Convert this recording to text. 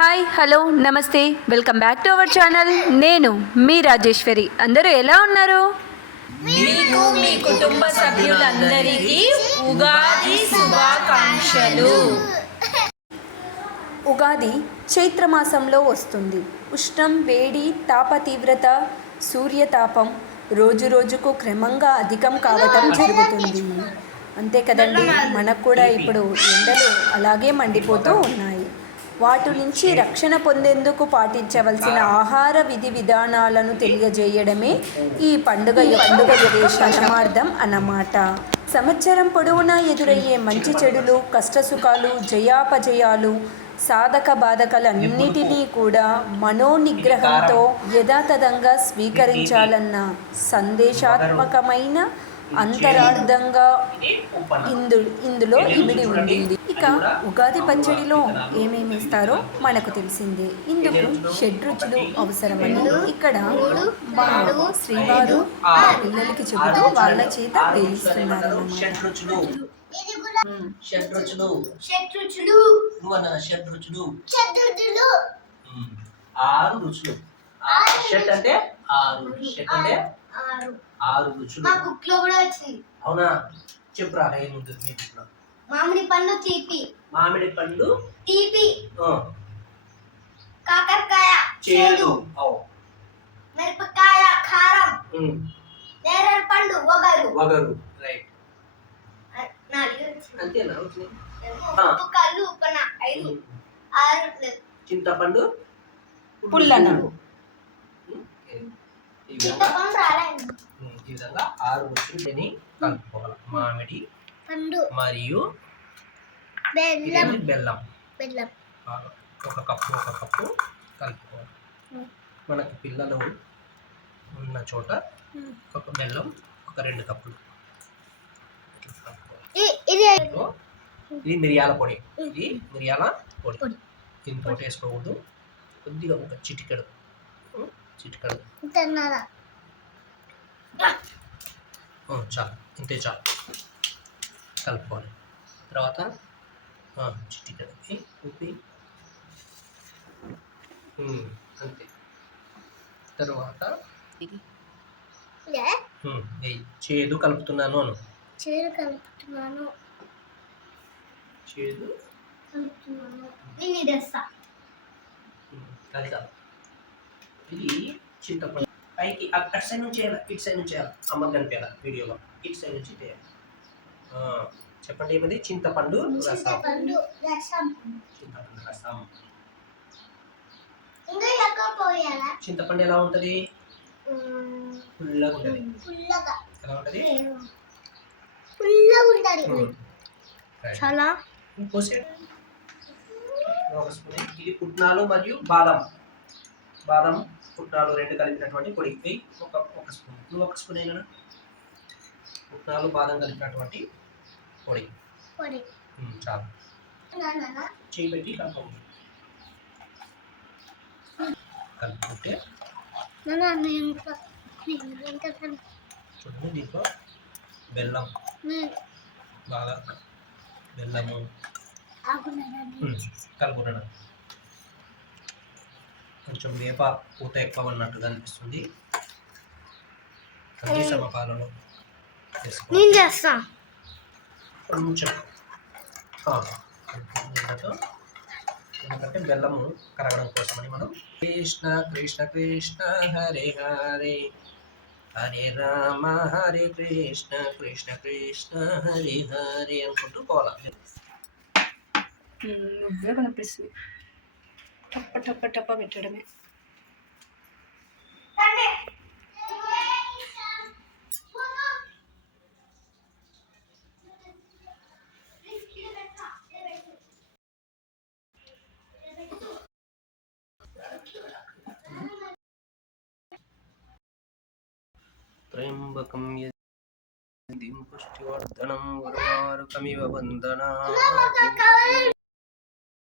Hi hello నమస్తే welcome back to our channel. నేను మీ రాజేశ్వరి. అందరూ ఎలా ఉన్నారు? మీకు మీ కుటుంబ సభ్యులందరికీ ఉగాది శుభాకాంక్షలు. ఉగాది చైత్రమాసంలో వస్తుంది. ఉష్ణం, వేడి, తాప తీవ్రత, సూర్యతాపం రోజు రోజుకు క్రమంగా అధికం కావటం జరుగుతుంది. అంతే కదండి, మనకు కూడా ఇప్పుడు ఎండలు అలాగే మండిపోతూ ఉన్నాయి. వాటి నుంచి రక్షణ పొందేందుకు పాటించవలసిన ఆహార విధి విధానాలను తెలియజేయడమే ఈ పండుగ ఉద్దేశార్థం అన్నమాట. సంవత్సరం పొడవునా ఎదురయ్యే మంచి చెడులు, కష్టసుఖాలు, జయాపజయాలు, సాధక బాధకాలన్నిటినీ కూడా మనోనిగ్రహంతో యథాతథంగా స్వీకరించాలన్న సందేశాత్మకమైన అంతరార్థంగా ఇందులో ఇమిడి ఉంది. ఇక ఉగాది పచ్చడిలో ఏమేమి ఇస్తారో మనకు తెలిసిందే. ఇందుకు షడ్రుచులు అవసరమని ఇక్కడ శ్రీవారు పిల్లలకి చెబుతూ వాళ్ళ చేత వేయిస్తున్నారు. ఆరు రుచులు. షట్ అంటే ఆరు, షట్ అంటే ఆరు రుచులు. మా బుక్ లో కూడా వచ్చింది. అవునా? చెప్పురా, ఏముంటుంది మీ బుక్ లో? మామిడి పండు తీపి, మామిడి పండు తీపి, కాకరకాయ చేదు, మిరపకాయ కారం, నేరేడు పండు వగరు. వగరు, రైట్. అంతేనా? కళ్ళు ఉప్పన 5 6 చింతపండు పుల్లనడు. ఈ విధంగా ఆరు రుచులు తిని కలుపుకోవాలి. మామిడి పండు మరియు బెల్లం ఒక కప్పు కలుపుకోవాలి. మనకి పిల్లలు ఉన్న చోట ఒక బెల్లం ఒక 2 కప్పులు. ఇది మిరియాల పొడి. దీంతో వేసుకోకూడదు. కొద్దిగా ఒక చిటికెడు చాలు, ఇంతే చాలు. కలుపుకోవాలి. తర్వాత చిటికెడు ఉప్పి, అంతే. తర్వాత చేదు కలుపుతున్నాను అను. ఇది చింతపండు. పైకి అటు సైడ్ నుంచి చేయాలి, ఇటు సైడ్ నుంచి చేయాలి. అమ్మ కనిపించాలి వీడియోలో. ఇటు సైడ్ నుంచి చేయాలి. చెప్పండి, ఏమది? చింతపండు రసం. చింతపండు రసం. చింతపండు ఎలా ఉంటది? పుల్లగా ఉంటది. ఎలా ఉంటది? చాలా. ఇది పుట్నాలు మరియు బాదం పుట్నాలు 2 కలిపినటువంటి పొడి. ఒక స్పూన్. నువ్వు ఒక స్పూన్ అయినా. పుట్నాలు బాదం కలిపినటువంటి పొడి చాలు. చేయి పెట్టి కలుపుకుంటే చూడండి, దీంట్లో బెల్లం బాగా బెల్లము కలుపుకున్నాడు. కొంచెం వేప పూత ఎక్కువ ఉన్నట్టుగా అనిపిస్తుంది. అన్ని సమపాలలో చేస్తా. కొంచెం ఎందుకంటే బెల్లము కరగడం కోసమని మనం కృష్ణ కృష్ణ కృష్ణ హరే హరే హరే రామ హరే కృష్ణ కృష్ణ కృష్ణ హరే హరే అనుకుంటూ పోవాలి. నువ్వే కనిపిస్తుంది. టప్ప టప్ప టప్ప పెట్టడమే. త్రయంబకం యదిం పుష్టివర్ధనం ఉర్వారుకమివ వందనా